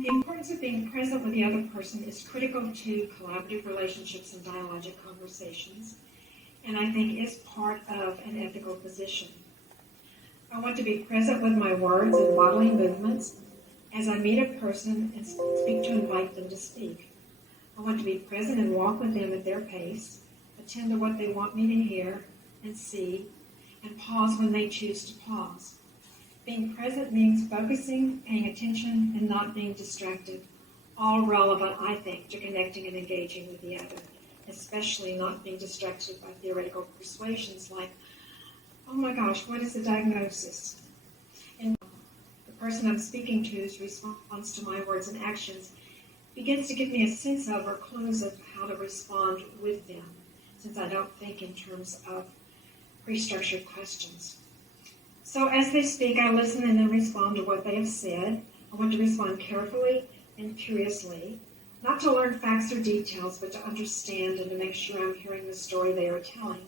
The importance of being present with the other person is critical to collaborative relationships and dialogic conversations, and I think is part of an ethical position. I want to be present with my words and bodily movements as I meet a person and speak to invite them to speak. I want to be present and walk with them at their pace, attend to what they want me to hear and see, and pause when they choose to pause. Being present means focusing, paying attention, and not being distracted. All relevant, I think, to connecting and engaging with the other, especially not being distracted by theoretical persuasions like, oh my gosh, what is the diagnosis? And the person I'm speaking to's response to my words and actions begins to give me a sense of or clues of how to respond with them, since I don't think in terms of pre-structured questions. So as they speak, I listen and then respond to what they have said. I want to respond carefully and curiously, not to learn facts or details, but to understand and to make sure I'm hearing the story they are telling,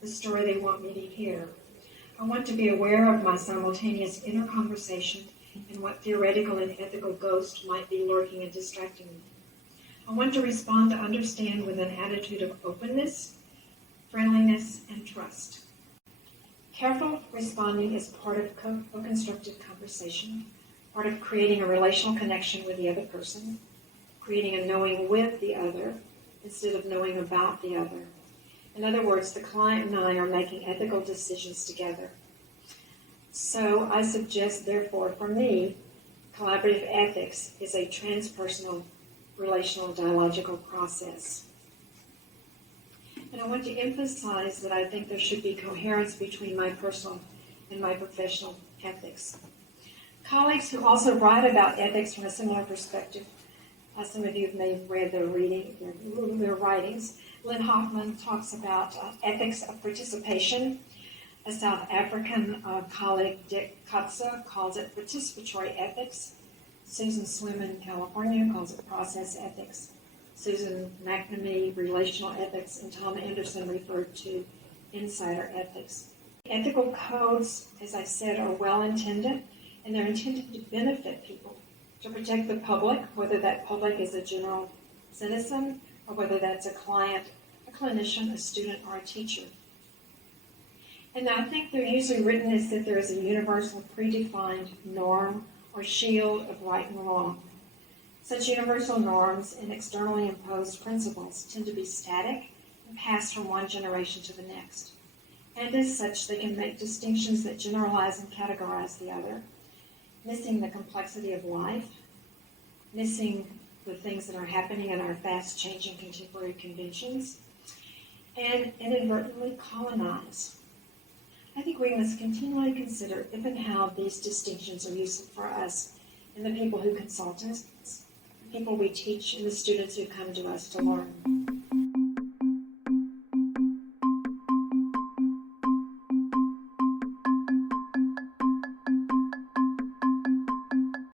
the story they want me to hear. I want to be aware of my simultaneous inner conversation and what theoretical and ethical ghost might be lurking and distracting me. I want to respond to understand with an attitude of openness, friendliness, and trust. Careful responding is part of co-constructive conversation, part of creating a relational connection with the other person, creating a knowing with the other instead of knowing about the other. In other words, the client and I are making ethical decisions together. So I suggest, therefore, for me, collaborative ethics is a transpersonal, relational, dialogical process. And I want to emphasize that I think there should be coherence between my personal and my professional ethics. Colleagues who also write about ethics from a similar perspective, some of you may have read their writings. Lynn Hoffman talks about ethics of participation. A South African colleague, Dick Kutza, calls it participatory ethics. Susan Swim in California calls it process ethics. Susan McNamee, relational ethics, and Tom Anderson referred to insider ethics. Ethical codes, as I said, are well-intended, and they're intended to benefit people, to protect the public, whether that public is a general citizen or whether that's a client, a clinician, a student, or a teacher. And I think they're usually written as if there is a universal predefined norm or shield of right and wrong. Such universal norms and externally imposed principles tend to be static and pass from one generation to the next. And as such, they can make distinctions that generalize and categorize the other, missing the complexity of life, missing the things that are happening in our fast-changing contemporary conventions, and inadvertently colonize. I think we must continually consider if and how these distinctions are useful for us and the people who consult us, the people we teach, and the students who come to us to learn.